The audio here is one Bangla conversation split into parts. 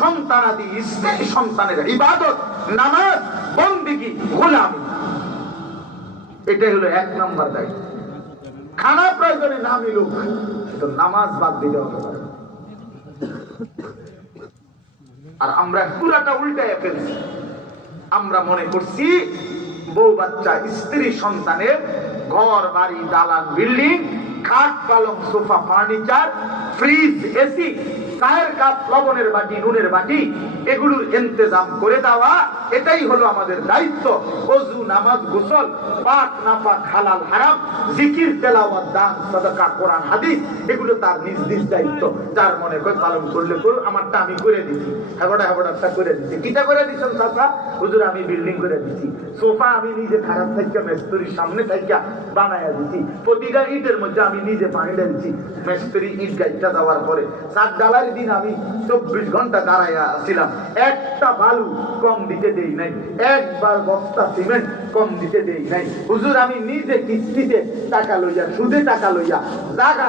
সন্তানাদি স্ত্রী সন্তানের। ইবাদত, নামাজ, বন্দিগি, গোলামি। এটাই হলো এক নম্বর দায়িত্ব। খানা প্রয়োজনে না মিলুক তো নামাজ বাদ দিতে হবে। আর আমরা পুরাটা উল্টায় ফেলছি। আমরা মনে করছি, বউ বাচ্চা, স্ত্রী, সন্তানের ঘর, বাড়ি, দালান, বিল্ডিং, খাট, পালং, সোফা, ফার্নিচার, ফ্রিজ, এসি চায়ের কাপ, লবণের বাটি, নুনের বাটি এগুলোর ইন্তজাম করে দেওয়া, এটাই হলো আমাদের দায়িত্ব। অজু নামাজ, গোসল, পাক নাপাক হালাল, হারাম, জিকির, তেলাওয়াত, দান, সাদাকা, কোরআন, হাদিস, এগুলো তার নিজ নিজ দায়িত্ব। যার মনে করে পালন করলে করুন আমারটা আমি করে দিছি। হেবড়া হেবড়াটা করে দিছি। কিটা করে দিছেন চাচা? হুজুর, আমি বিল্ডিং করে দিছি। সোফা আমি নিজে খারাপ থাইকা মেস্তরির সামনে থাইকা বানায়া দিছি। প্রতিটা ইটের মধ্যে আমি নিজে পানি ঢালছি। মেস্তরি ইট গাইটা দেওয়ার পরে সাত ডালার দিন আমি চব্বিশ ঘণ্টা দাঁড়াইয়া ছিলাম। একটা বালু কম দিতে দেই নাই। একবার বস্তা সিমেন্ট কম দিতে দেই নাই। হুজুর, আমি নিজে কিস্তিতে টাকা লইয়া, সুদে টাকা লইয়া জাগা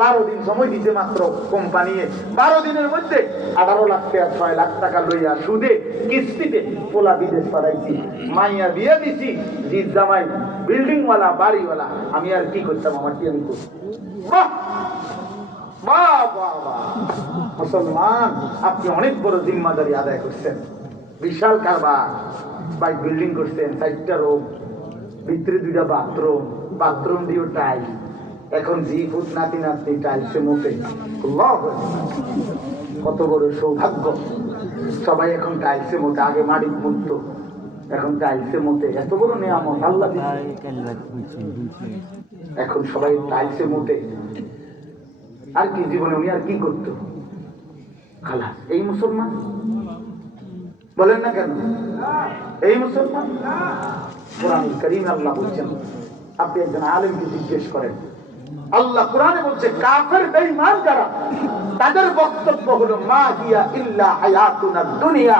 বারো দিন সময় দিতে মাত্র কোম্পানি বারো দিনের মধ্যে আঠারো লাখ টাকা, ছয় লাখ টাকা লইয়া সুদে কিস্তিতে পোলা বিদেশ পাঠাইছি। মাইয়া বিয়ে দিছি জিত জামাই বিল্ডিং ওয়ালা বাড়িওয়ালা। আমি আর কি করতাম আমার কি আমি বাহ! মুসলমান আপনি অনেক বড় জিম্মাদারি আদায় করছেন। বিশাল কারবার বাই বিল্ডিং করছেন চারটা রুম ভিতরে দুইটা বাথরুম বাথরুম দিয়েও টাইল এখন জি ফুট নাতি নাতি টাইলসে মোটে কত বড় সৌভাগ্য। সবাই এখন টাইলসে মোটে আগে মাটি মুক্ত। এখন টাইলসে মোটে এত বড় নিয়ামত আল্লাহ। এখন সবাই টাইলসে মোটে আর কি জীবনে উনি আর কি করতো? খালাস এই মুসলমান? বলেন না কেন? এই মুসলমান? কোরআন করিম আল্লাহ বলছেন, আপনি একজন আলেমকে জিজ্ঞেস করেন, আল্লাহ কোরআনে বলছে, কাফের, বেঈমান যারা, তাদের বক্তব্য হলো, মা হিয়া ইল্লা হায়াতুনা দুনিয়া